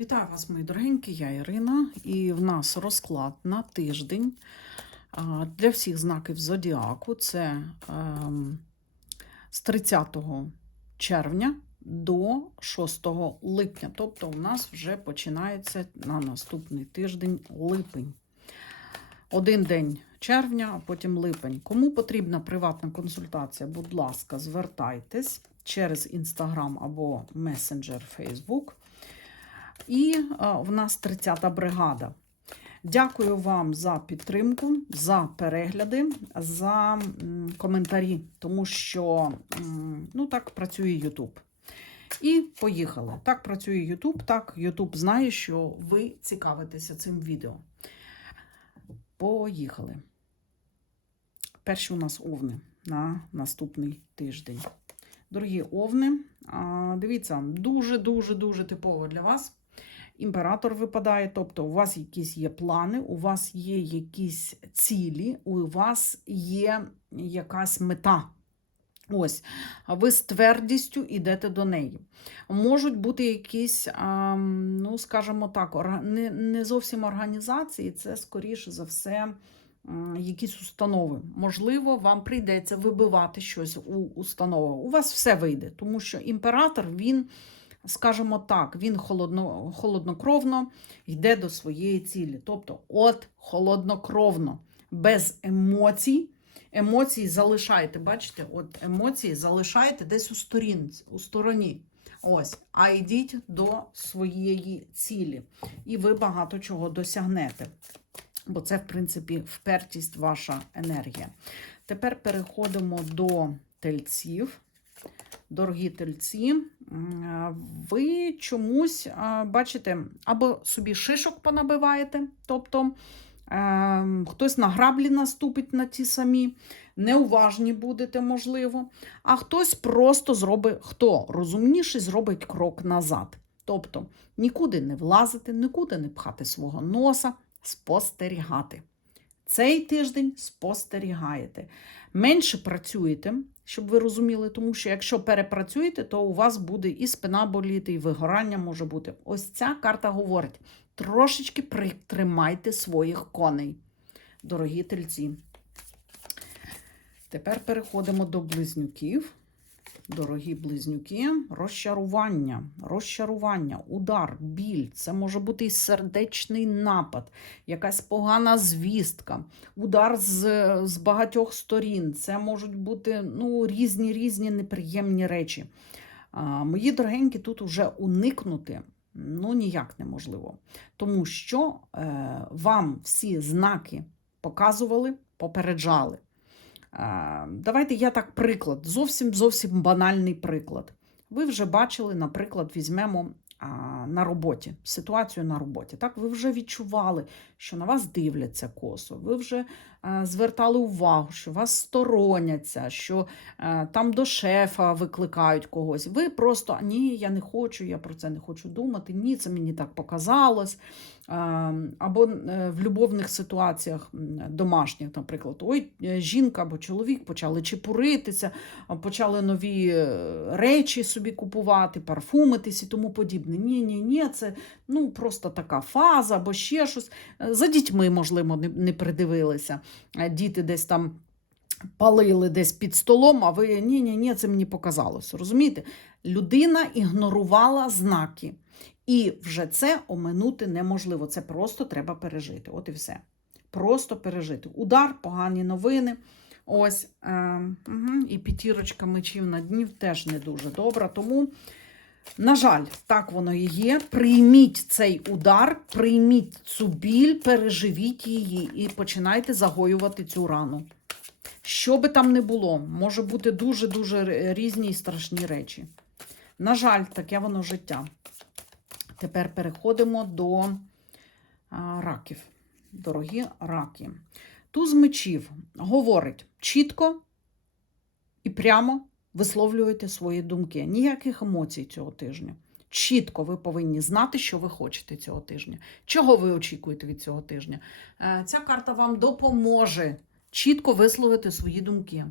Вітаю вас, мої дорогенькі, я Ірина, і в нас розклад на тиждень для всіх знаків зодіаку. Це ем, з 30 червня до 6 липня. Тобто, у нас вже починається на наступний тиждень липень. Один день червня, а потім липень. Кому потрібна приватна консультація, будь ласка, звертайтесь через Instagram або месенджер Facebook. І в нас 30-та бригада. Дякую вам за підтримку, за перегляди, за коментарі, тому що ну, так працює YouTube. І поїхали. Так працює YouTube, так YouTube знає, що ви цікавитеся цим відео. Поїхали. Перші у нас овни на наступний тиждень. Дорогі овни, дивіться, дуже-дуже-дуже типово для вас. Імператор випадає, тобто у вас якісь є плани, у вас є якісь цілі, у вас є якась мета. Ось, ви з твердістю йдете до неї. Можуть бути якісь, ну, скажімо так, не, зовсім організації, це скоріше за все якісь установи. Можливо, вам прийдеться вибивати щось у установи. У вас все вийде, тому що імператор, він, скажімо так, він холодно, холоднокровно йде до своєї цілі. Тобто, от холоднокровно, без емоцій. Емоції залишайте, бачите, от емоції залишайте десь у сторінці, у стороні. Ось, а йдіть до своєї цілі, і ви багато чого досягнете. Бо це, в принципі, впертість ваша енергія. Тепер переходимо до тельців. Дорогі тельці, ви чомусь бачите, або собі шишок понабиваєте, тобто Хтось на граблі наступить на ті самі, неуважні будете, можливо. А хтось просто зробить, хто розумніший, зробить крок назад. Тобто нікуди не влазити, нікуди не пхати свого носа, спостерігати. Цей тиждень спостерігаєте. Менше працюєте, щоб ви розуміли, тому що якщо перепрацюєте, то у вас буде і спина боліти, і вигорання може бути. Ось ця карта говорить: трошечки притримайте своїх коней, дорогі тельці. Тепер переходимо до близнюків. Дорогі близнюки, розчарування, розчарування, удар, біль. Це може бути і сердечний напад, якась погана звістка, удар з, з багатьох сторін. Це можуть бути ну, різні різні неприємні речі. А, мої дорогенькі, тут уже уникнути ну, ніяк неможливо. Тому що е, вам всі знаки показували, попереджали. Е, Давайте я так приклад, зовсім зовсім банальний приклад. Ви вже бачили, наприклад, візьмемо на роботі, ситуацію на роботі. Так, ви вже відчували, що на вас дивляться косо, ви вже звертали увагу, що вас стороняться, що там до шефа викликають когось. Ви просто ні, я не хочу, я про це не хочу думати, ні, це мені так показалось. А, Або е, в любовних ситуаціях домашніх, наприклад, ой, е, жінка або чоловік почали чепуритися, почали нові е, речі собі купувати, парфумитись і тому подібне. Ні, ні, ні, це ну, просто така фаза або ще щось. Е, За дітьми, можливо, не, придивилися. Е, Діти десь там. Палили десь під столом, а ви ні, ні, ні, це мені показалось. Розумієте? Людина ігнорувала знаки. І вже це оминути неможливо. Це просто треба пережити. От і все. Просто пережити. Удар, погані новини. Ось. Е, угу, і п'ятірочка мечів на днів теж не дуже добра. Тому, на жаль, так воно і є. Прийміть цей удар, прийміть цю біль, переживіть її і починайте загоювати цю рану. Що би там не було, може бути дуже-дуже різні і страшні речі. На жаль, таке воно життя. Тепер переходимо до раків. Дорогі раки. Туз мечів говорить чітко і прямо висловлюєте свої думки. Ніяких емоцій цього тижня. Чітко ви повинні знати, що ви хочете цього тижня. Чого ви очікуєте від цього тижня? Е, Ця карта вам допоможе чітко висловити свої думки.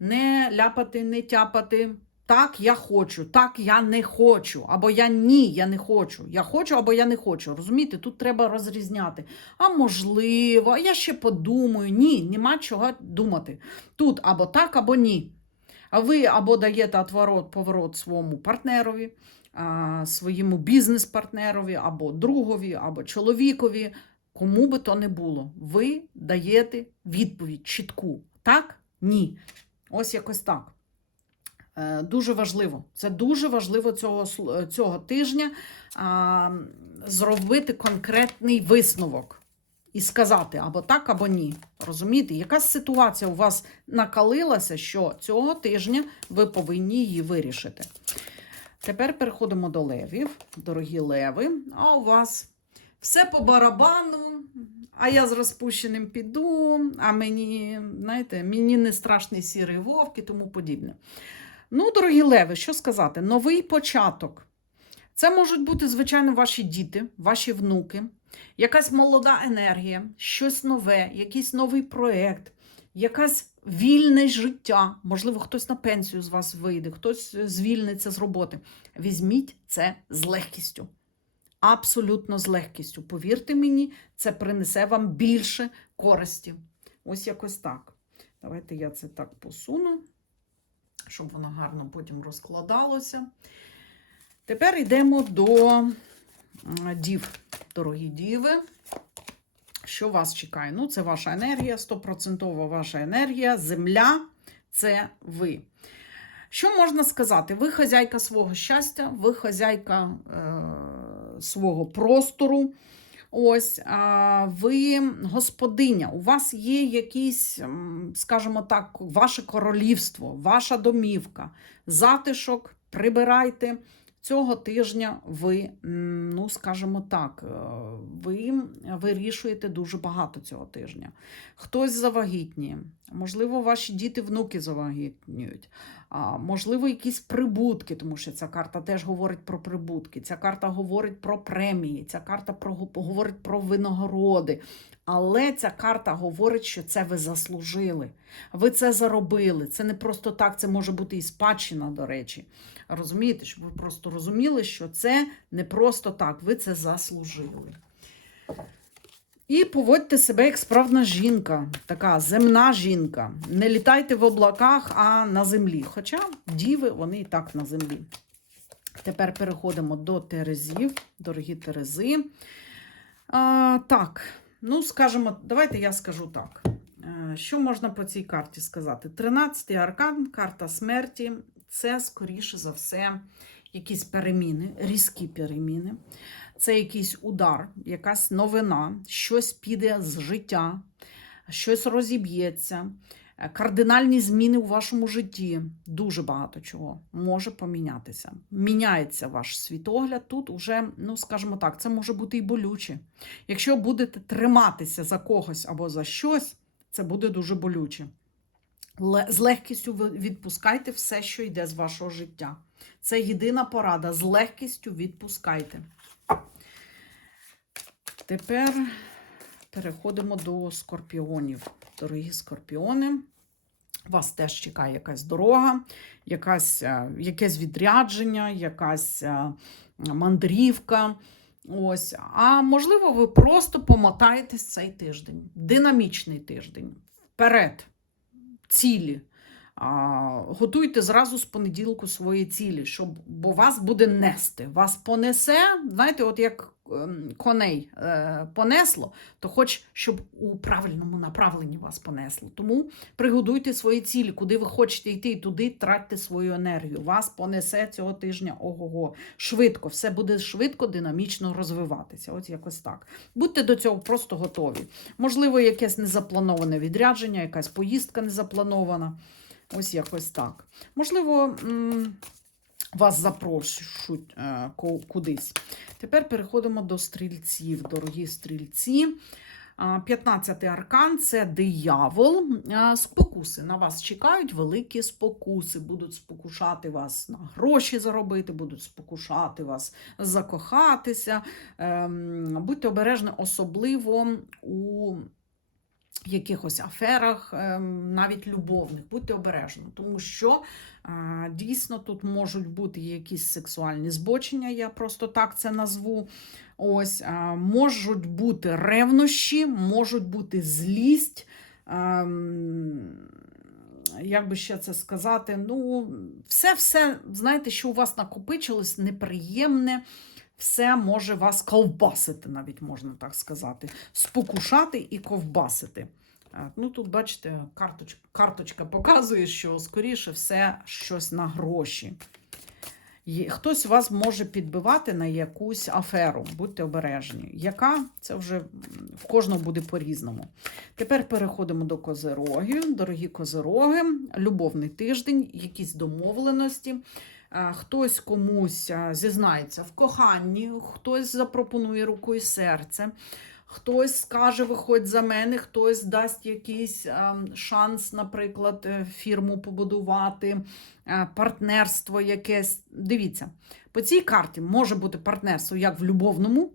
Не ляпати, не тяпати, Так, я хочу, так, я не хочу, або я ні, я не хочу. Я хочу або я не хочу. Розумієте, тут треба розрізняти. А можливо, я ще подумаю. Ні, нема чого думати. Тут або так, або ні. А ви або даєте отворот, поворот своєму партнерові, своєму бізнес-партнерові, або другові, або чоловікові, кому би то не було. Ви даєте відповідь чітку. Так? Ні. Ось якось так. Е, Дуже важливо. Це дуже важливо цього, цього тижня а, зробити конкретний висновок і сказати або так, або ні. Розумієте, якась ситуація у вас накалилася, що цього тижня ви повинні її вирішити. Тепер переходимо до левів. Дорогі леви, а у вас все по барабану, а я з розпущеним піду, а мені, знаєте, мені не страшний сірий вовк і тому подібне. Ну, дорогі леви, що сказати? Новий початок. Це можуть бути, звичайно, ваші діти, ваші внуки, якась молода енергія, щось нове, якийсь новий проєкт, якась вільне життя. Можливо, хтось на пенсію з вас вийде, хтось звільниться з роботи. Візьміть це з легкістю. Абсолютно з легкістю. Повірте мені, це принесе вам більше користі. Ось якось так. Давайте я це так посуну, щоб воно гарно потім розкладалося. Тепер йдемо до дів, дорогі діви. Що вас чекає? Ну, це ваша енергія, 100% ваша енергія, земля це ви. Що можна сказати? Ви хазяйка свого щастя, ви хазяйка е, свого простору. Ось, ви господиня, у вас є якісь, скажімо так, ваше королівство, ваша домівка, затишок, прибирайте. Цього тижня ви, ну скажімо так, е, ви вирішуєте дуже багато цього тижня. Хтось завагітніє, можливо, ваші діти, внуки завагітнюють, можливо, якісь прибутки, тому що ця карта теж говорить про прибутки. Ця карта говорить про премії, ця карта про, говорить про винагороди. Але ця карта говорить, що це ви заслужили. Ви це заробили. Це не просто так, це може бути і спадщина, до речі. Розумієте, щоб ви просто розуміли, що це не просто так, ви це заслужили. І поводьте себе як справжня жінка, така земна жінка. Не літайте в облаках, а на землі. Хоча діви, вони і так на землі. Тепер переходимо до Терезів, дорогі Терези. А, так, ну скажімо, давайте я скажу так. Е, Що можна по цій карті сказати? 13-й аркан, карта смерті це, скоріше за все, якісь переміни, різкі переміни. Це якийсь удар, якась новина, щось піде з життя, щось розіб'ється. Е, Кардинальні зміни у вашому житті, дуже багато чого може помінятися. Міняється ваш світогляд. Тут уже, ну скажімо так, це може бути і болюче. Якщо будете триматися за когось або за щось, це буде дуже болюче. З легкістю відпускайте все, що йде з вашого життя. Це єдина порада. З легкістю відпускайте. Тепер переходимо до скорпіонів. Дорогі скорпіони, вас теж чекає якась дорога, якась, е, якесь відрядження, якась е, мандрівка. Ось. А можливо, ви просто помотаєтесь цей тиждень. Динамічний тиждень. Вперед. Цілі. Готуйте зразу з понеділку свої цілі, щоб, бо вас буде нести. Вас понесе, знаєте, от як ем, коней е, понесло, то хоч щоб у правильному направленні вас понесло. Тому приготуйте свої цілі, куди ви хочете йти, і туди тратьте свою енергію. Вас понесе цього тижня ого-го. Швидко, все буде швидко, динамічно розвиватися. От якось так. Будьте до цього просто готові. Можливо, якесь незаплановане відрядження, якась поїздка незапланована. Ось якось так. Можливо, вас запрошують е, кудись. Тепер переходимо до стрільців, дорогі стрільці. 15-й аркан це диявол. Спокуси. На вас чекають великі спокуси. Будуть спокушати вас на гроші заробити, будуть спокушати вас закохатися. Ем, Будьте обережні, особливо у якихось аферах, ем, навіть любовних. Будьте обережні, тому що дійсно тут можуть бути якісь сексуальні збочення, я просто так це назву. Ось, можуть бути ревнощі, можуть бути злість. ем, Як би ще це сказати? Ну, все-все, знаєте, що у вас накопичилось неприємне, все може вас ковбасити, навіть можна так сказати. Спокушати і ковбасити. Е, Ну, тут, бачите, карточ, карточка показує, що скоріше все щось на гроші. Хтось вас може підбивати на якусь аферу, будьте обережні. Яка? Це вже в кожного буде по-різному. Тепер переходимо до козирогів. Дорогі козироги, любовний тиждень, якісь домовленості. Е, Хтось комусь е, зізнається в коханні, хтось запропонує руку і серце, хтось скаже, виходь за мене, хтось дасть якийсь е, шанс, наприклад, фірму побудувати, партнерство якесь. Дивіться, по цій карті може бути партнерство як в любовному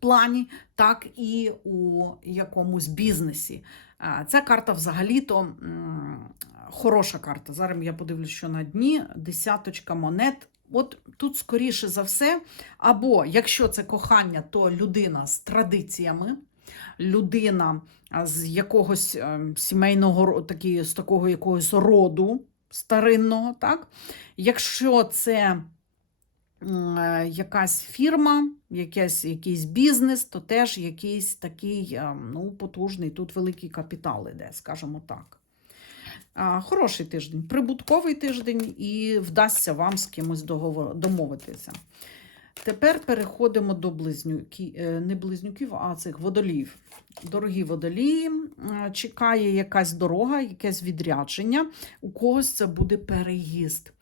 плані, так і у якомусь бізнесі. Ця карта взагалі-то хороша карта. Зараз я подивлюсь, що на дні десяточка монет. От тут, скоріше за все, або якщо це кохання, то людина з традиціями, людина з якогось ем, сімейного такі, з такого якогось роду старинного, так? Якщо це е, якась фірма, якийсь, якийсь бізнес, то теж якийсь такий е, ну, потужний, тут великий капітал іде, скажімо так. Хороший тиждень, прибутковий тиждень, і вдасться вам з кимось домовитися. Тепер переходимо до близнюків, не близнюків, а цих водоліїв. Дорогі водолії, е, чекає якась дорога, якесь відрядження. У когось це буде переїзд.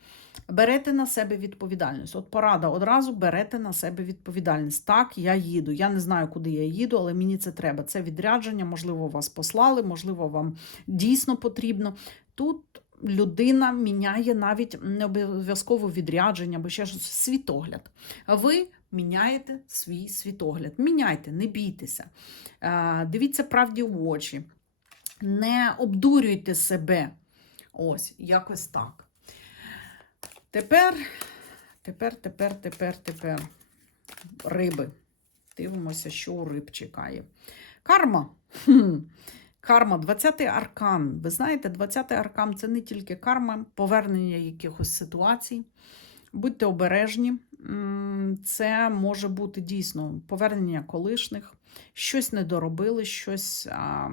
Берете на себе відповідальність. От порада одразу берете на себе відповідальність. Так, я їду. Я не знаю, куди я їду, але мені це треба. Це відрядження, можливо, вас послали, можливо, вам дійсно потрібно. Тут людина міняє навіть не обов'язково відрядження або ще щось світогляд. Ви міняєте свій світогляд. Міняйте, не бійтеся. Е, Дивіться правді в очі. Не обдурюйте себе. Ось, якось так. Тепер, тепер, тепер, тепер, тепер. Риби. Дивимося, що у риб чекає. Карма. Карма, 20-й аркан. Ви знаєте, 20-й аркан це не тільки карма, повернення якихось ситуацій. Будьте обережні. Це може бути дійсно повернення колишніх, щось не доробили, щось а,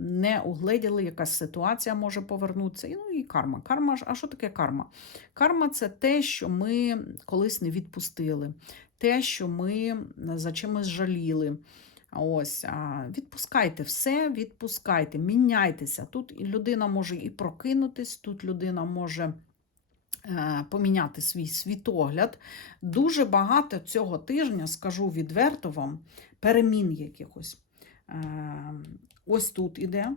не угледіли, якась ситуація може повернутися. І, Ну і карма. Карма, а що таке карма? Карма це те, що ми колись не відпустили, те, що ми за чимось жаліли. Ось, відпускайте все, відпускайте, міняйтеся. Тут людина може і прокинутись, тут людина може поміняти свій світогляд. Дуже багато цього тижня, скажу відверто вам, перемін якихось. Е, Ось тут іде.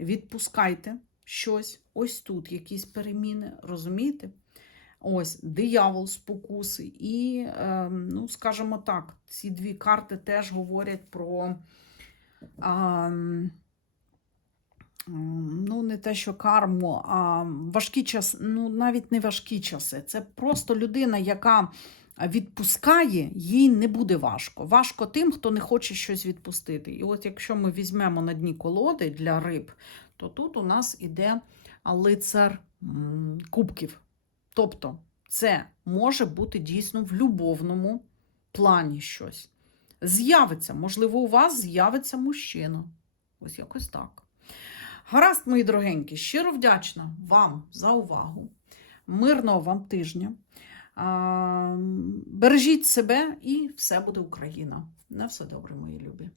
Відпускайте щось, ось тут якісь переміни, розумієте? Ось диявол спокуси. І, е, ну, скажімо так, ці дві карти теж говорять про. Ну, не те, що карму, а важкі часи, ну, навіть не важкі часи. Це просто людина, яка відпускає, їй не буде важко. Важко тим, хто не хоче щось відпустити. І от якщо ми візьмемо на дні колоди для риб, то тут у нас іде лицар кубків. Тобто, це може бути дійсно в любовному плані щось. З'явиться, можливо, у вас з'явиться мужчина. Ось якось так. Гаразд, мої дорогенькі, щиро вдячна вам за увагу. Мирного вам тижня. Бережіть себе і все буде Україна. На все добре, мої любі.